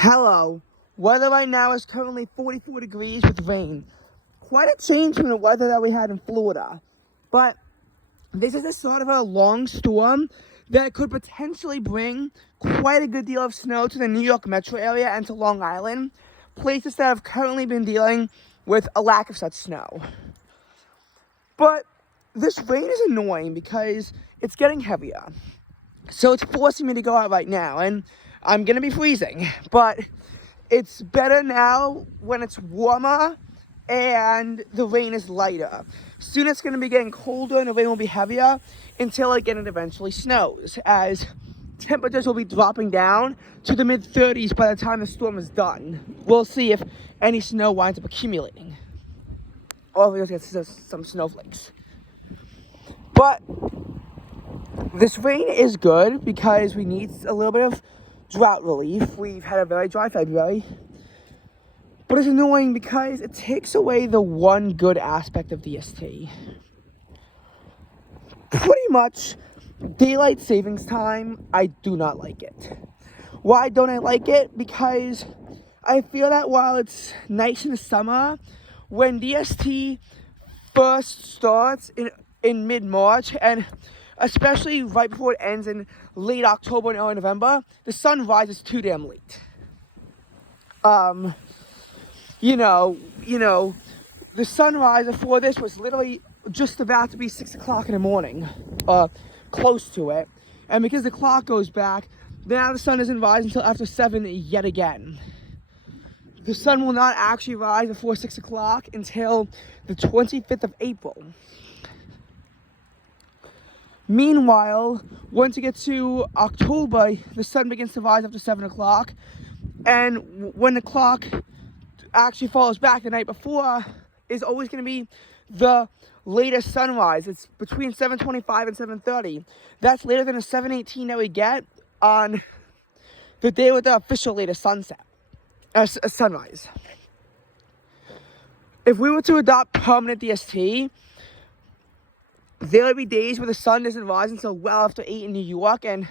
Hello. Weather right now is currently 44 degrees with rain. Quite a change from the weather that we had in Florida. But this is a sort of a long storm that could potentially bring quite a good deal of snow to the New York metro area and to Long Island, places that have currently been dealing with a lack of such snow. But this rain is annoying because it's getting heavier. So it's forcing me to go out right now, and I'm gonna be freezing, but it's better now when it's warmer and the rain is lighter. Soon it's gonna be getting colder and the rain will be heavier until again it eventually snows, as temperatures will be dropping down to the mid-30s by the time the storm is done. We'll see if any snow winds up accumulating, or if we just get some snowflakes. But this rain is good because we need a little bit of drought relief. We've had a very dry February. But it's annoying because it takes away the one good aspect of DST. Pretty much, daylight savings time, I do not like it. Why don't I like it? Because I feel that while it's nice in the summer, when DST first starts in mid-March, and especially right before it ends in late October and early November, the sun rises too damn late. The sunrise before this was literally just about to be 6 o'clock in the morning, close to it. And because the clock goes back, now the sun doesn't rise until after 7 yet again. The sun will not actually rise before 6 o'clock until the 25th of April. Meanwhile, once you get to October, the sun begins to rise after 7 o'clock. And when the clock actually falls back the night before, is always going to be the latest sunrise. It's between 7:25 and 7:30. That's later than the 7:18 that we get on the day with the official latest sunrise. If we were to adopt permanent DST, there would be days where the sun doesn't rise until well after 8 in New York, and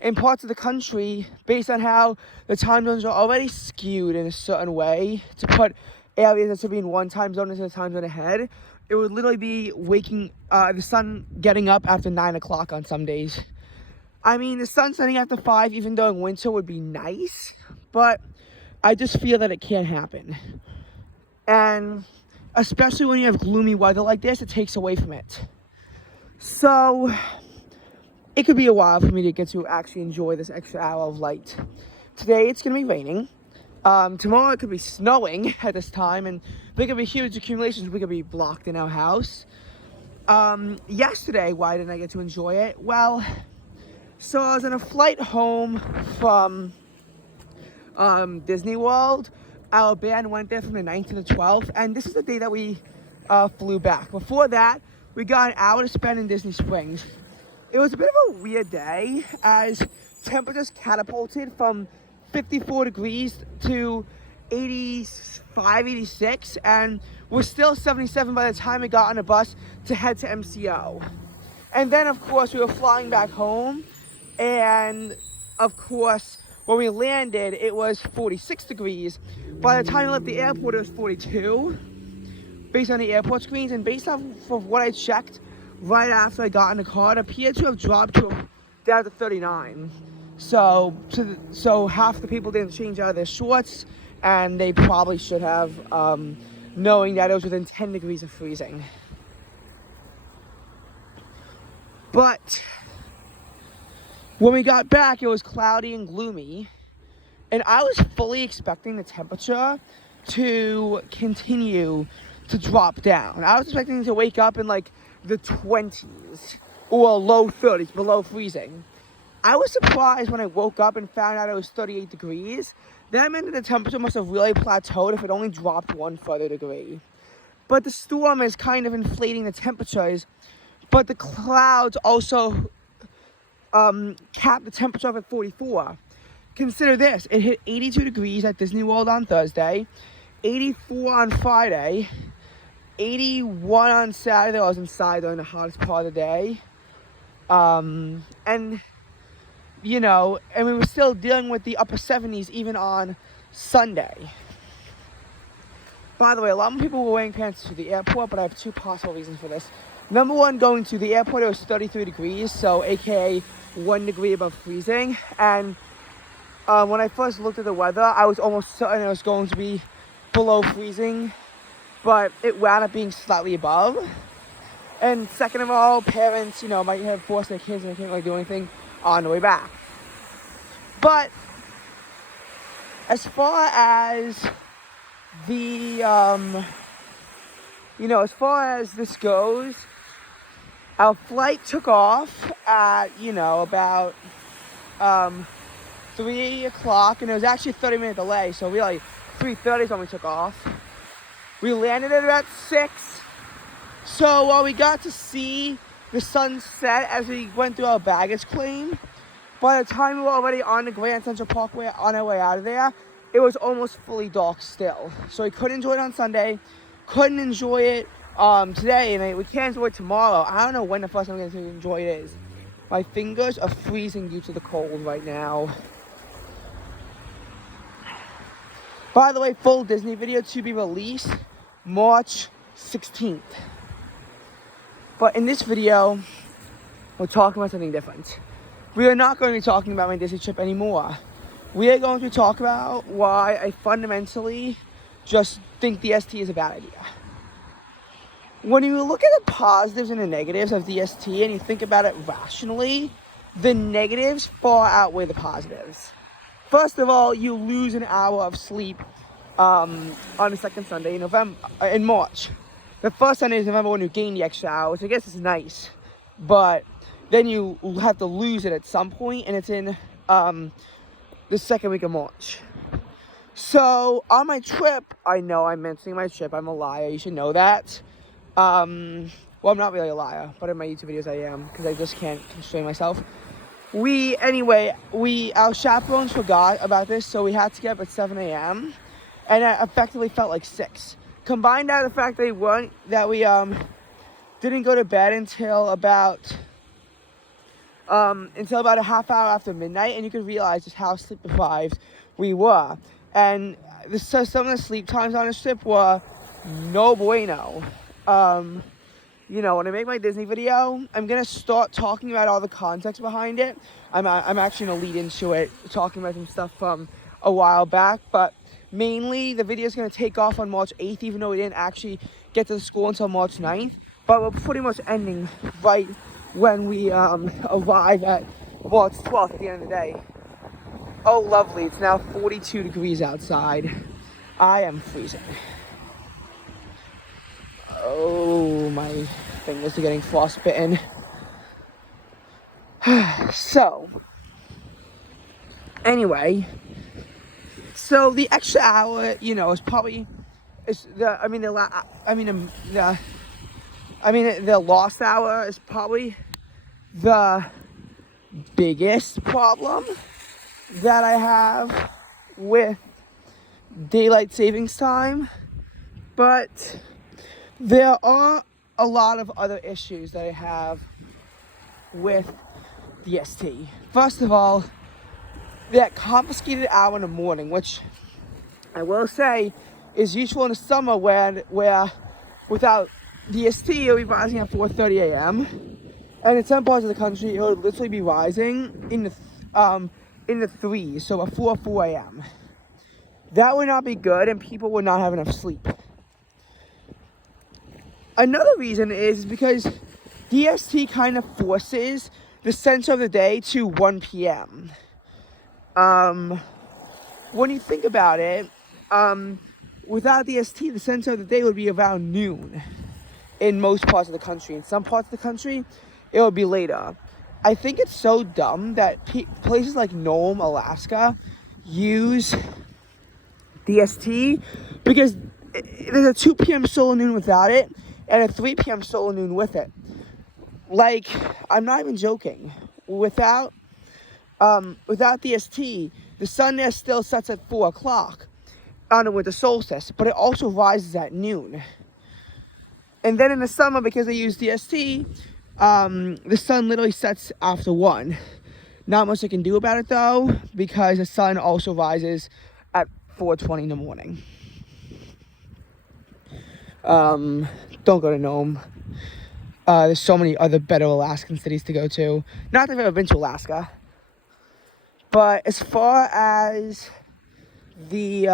in parts of the country, based on how the time zones are already skewed in a certain way to put areas that should be in one time zone into the time zone ahead, it would literally be the sun getting up after 9 o'clock on some days. I mean, the sun setting after 5, even during winter, would be nice, but I just feel that it can't happen. And especially when you have gloomy weather like this, it takes away from it. So it could be a while for me to get to actually enjoy this extra hour of light. Today it's going to be raining. Tomorrow it could be snowing at this time, and there could be huge accumulations. We could be blocked in our house. Yesterday, why didn't I get to enjoy it? Well, so I was on a flight home from Disney World. Our band went there from the 9th to the 12th, and this is the day that we flew back. Before that, we got an hour to spend in Disney Springs. It was a bit of a weird day as temperatures catapulted from 54 degrees to 85, 86, and we're still 77 by the time we got on a bus to head to MCO. And then, of course, we were flying back home, and, of course, when we landed, it was 46 degrees. By the time we left the airport, it was 42. Based on the airport screens, and based off of what I checked right after I got in the car, it appeared to have dropped down to 39. So half the people didn't change out of their shorts, and they probably should have, knowing that it was within 10 degrees of freezing. But when we got back, it was cloudy and gloomy, and I was fully expecting the temperature to continue to drop down. I was expecting to wake up in like the 20s or low 30s, below freezing. I was surprised when I woke up and found out it was 38 degrees. That meant that the temperature must have really plateaued if it only dropped one further degree. But the storm is kind of inflating the temperatures, but the clouds also capped the temperature up at 44. Consider this, it hit 82 degrees at Disney World on Thursday, 84 on Friday, 81 on Saturday. I was inside during the hottest part of the day. And you know, and we were still dealing with the upper 70s even on Sunday. By the way, a lot of people were wearing pants to the airport, but I have two possible reasons for this. Number one, going to the airport, it was 33 degrees, so aka 1 degree above freezing. And when I first looked at the weather, I was almost certain it was going to be below freezing, but it wound up being slightly above. And second of all, parents, you know, might have forced their kids and they can't really do anything on the way back. But as far as the, you know, as far as this goes, our flight took off at, you know, about 3 o'clock, and it was actually a 30-minute delay, so really 3:30 is when we took off. We landed at about 6. So while we got to see the sunset as we went through our baggage claim, by the time we were already on the Grand Central Parkway on our way out of there, it was almost fully dark still. So we couldn't enjoy it on Sunday, couldn't enjoy it today, and we can't enjoy it tomorrow. I don't know when the first time I'm going to enjoy it is. My fingers are freezing due to the cold right now. By the way, full Disney video to be released March 16th. But in this video, we're talking about something different. We are not going to be talking about my Disney trip anymore. We are going to talk about why I fundamentally just think DST is a bad idea. When you look at the positives and the negatives of DST and you think about it rationally, the negatives far outweigh the positives. First of all, you lose an hour of sleep on the second Sunday in March. The first Sunday is November when you gain the extra hour, which I guess is nice. But then you have to lose it at some point, and it's in the second week of March. So on my trip, I know I'm mentioning my trip. I'm a liar. You should know that. Well, I'm not really a liar, but in my YouTube videos I am, because I just can't constrain myself. Our chaperones forgot about this, so we had to get up at 7 a.m. and it effectively felt like 6. Combined out the fact that we didn't go to bed until about a half hour after midnight, and you could realize just how sleep deprived we were. And some of the sleep times on this trip were no bueno. You know, when I make my Disney video, I'm gonna start talking about all the context behind it. I'm actually gonna lead into it, talking about some stuff from a while back, but mainly the video is gonna take off on March 8th, even though we didn't actually get to the school until March 9th. But we're pretty much ending right when we arrive at March 12th at the end of the day. Oh, lovely! It's now 42 degrees outside. I am freezing. Oh, my fingers are getting frostbitten. So, anyway, so the extra hour, you know, is probably the lost hour is probably the biggest problem that I have with daylight savings time, but there are a lot of other issues that I have with DST. First of all, that confiscated hour in the morning, which I will say is useful in the summer where without DST you'll be rising at 4:30 a.m. and in some parts of the country it would literally be rising in the 3s, so before 4 a.m. That would not be good, and people would not have enough sleep. Another reason is because DST kind of forces the center of the day to 1 p.m. When you think about it, without DST, the center of the day would be around noon in most parts of the country. In some parts of the country, it would be later. I think it's so dumb that places like Nome, Alaska, use DST because there's a 2 p.m. solar noon without it and a 3 p.m. solar noon with it. Like, I'm not even joking. Without DST, the sun there still sets at 4 o'clock on the winter solstice, but it also rises at noon. And then in the summer, because they use DST, the sun literally sets after 1. Not much I can do about it though, because the sun also rises at 4:20 in the morning. Don't go to Nome. There's so many other better Alaskan cities to go to. Not that I've ever been to Alaska. But as far as the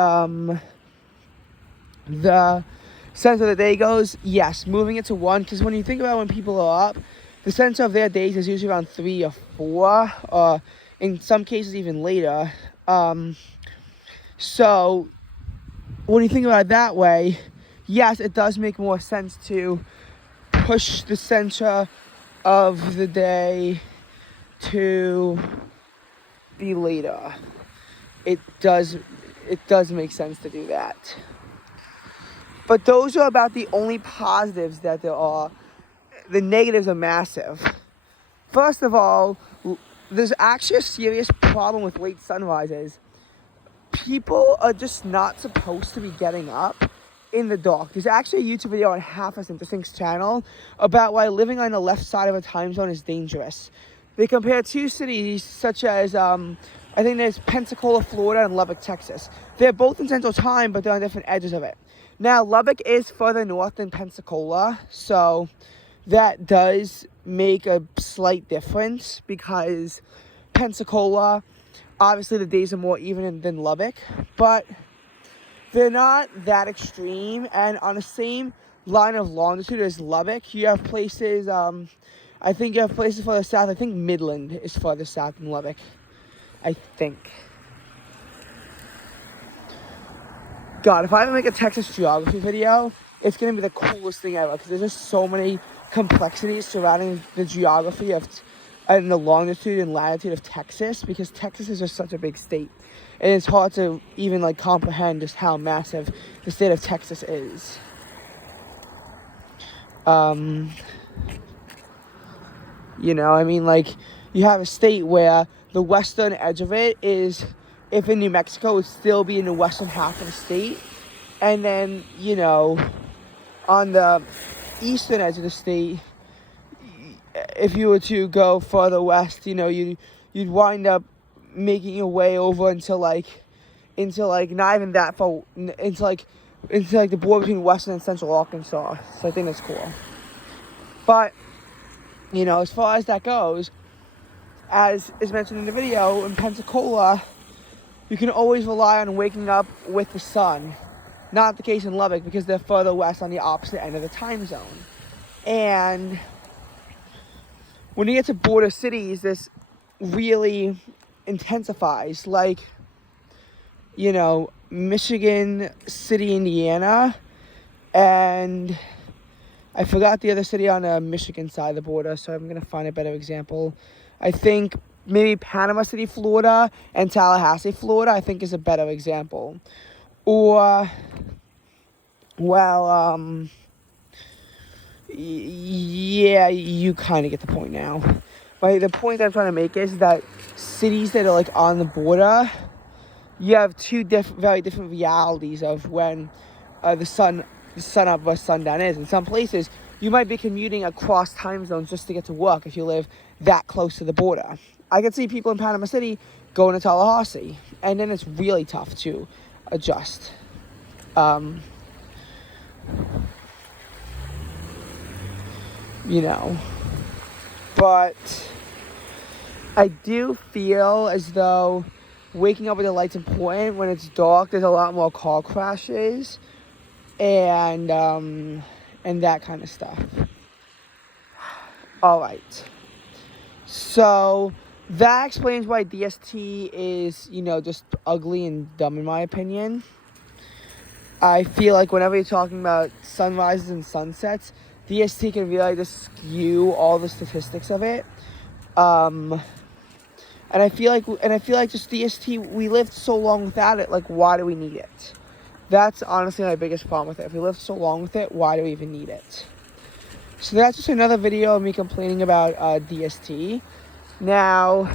center of the day goes, yes, moving it to 1, because when you think about when people are up, the center of their days is usually around 3 or 4, or in some cases even later. So when you think about it that way, yes, it does make more sense to push the center of the day to be later. It does make sense to do that. But those are about the only positives that there are. The negatives are massive. First of all, there's actually a serious problem with late sunrises. People are just not supposed to be getting up in the dark. There's actually a YouTube video on Half As Interesting's channel about why living on the left side of a time zone is dangerous. They compare 2 cities such as, I think there's Pensacola, Florida, and Lubbock, Texas. They're both in Central Time, but they're on different edges of it. Now, Lubbock is further north than Pensacola, so that does make a slight difference, because Pensacola, obviously the days are more even than Lubbock, but they're not that extreme. And on the same line of longitude as Lubbock, you have places, I think you have places further south. I think Midland is further south than Lubbock, I think. God, if I ever make a Texas geography video, it's going to be the coolest thing ever, because there's just so many complexities surrounding the geography of and the longitude and latitude of Texas, because Texas is just such a big state. And it's hard to even like comprehend just how massive the state of Texas is. You know, I mean, like, you have a state where the western edge of it is, if in New Mexico, would still be in the western half of the state. And then, you know, on the eastern edge of the state, if you were to go further west, you know, you'd wind up making your way over into like not even that far, into like the border between western and central Arkansas. So I think that's cool. But, you know, as far as that goes, as is mentioned in the video, in Pensacola, you can always rely on waking up with the sun. Not the case in Lubbock, because they're further west on the opposite end of the time zone. And when you get to border cities, this really intensifies. Like, you know, Michigan City, Indiana, and I forgot the other city on the Michigan side of the border, so I'm going to find a better example. I think maybe Panama City, Florida, and Tallahassee, Florida, I think is a better example. Or, well, yeah, you kind of get the point now. But the point that I'm trying to make is that cities that are like on the border, you have two very different realities of when the sun up versus sundown is. In some places, you might be commuting across time zones just to get to work if you live that close to the border. I can see people in Panama City going to Tallahassee, and then it's really tough to adjust. You know, but I do feel as though waking up with the light's important. When it's dark, there's a lot more car crashes and that kind of stuff. All right. So that explains why DST is, you know, just ugly and dumb in my opinion. I feel like whenever you're talking about sunrises and sunsets, DST can really just skew all the statistics of it. And I feel like just DST, we lived so long without it, like, why do we need it? That's honestly my biggest problem with it. If we lived so long with it, why do we even need it? So that's just another video of me complaining about DST. Now,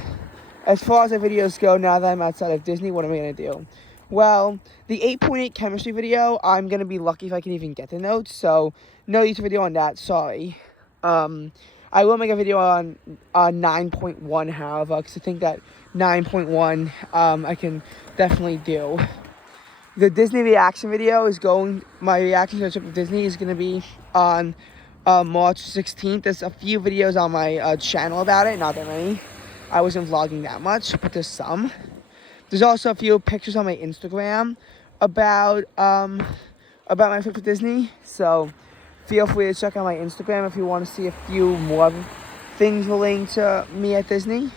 as far as the videos go, now that I'm outside of Disney, what am I going to do? Well, the 8.8 chemistry video, I'm going to be lucky if I can even get the notes, so no YouTube video on that, sorry. I I will make a video on 9.1, however, because I think that 9.1 I can definitely do. The Disney reaction video my reaction to the trip to Disney is going to be on March 16th. There's a few videos on my channel about it, not that many. I wasn't vlogging that much, but there's some. There's also a few pictures on my Instagram about my trip to Disney. So feel free to check out my Instagram if you want to see a few more things relating to me at Disney.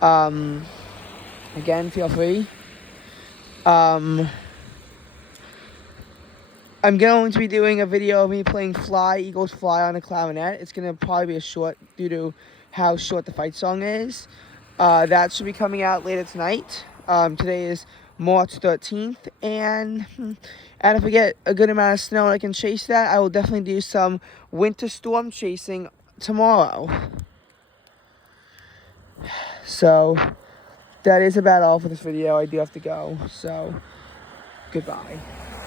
Again, feel free. I'm going to be doing a video of me playing Fly, Eagles Fly on a clarinet. It's going to probably be a short due to how short the fight song is. That should be coming out later tonight. Today is March 13th, and if we get a good amount of snow and I can chase that, I will definitely do some winter storm chasing tomorrow. So that is about all for this video. I do have to go, so goodbye.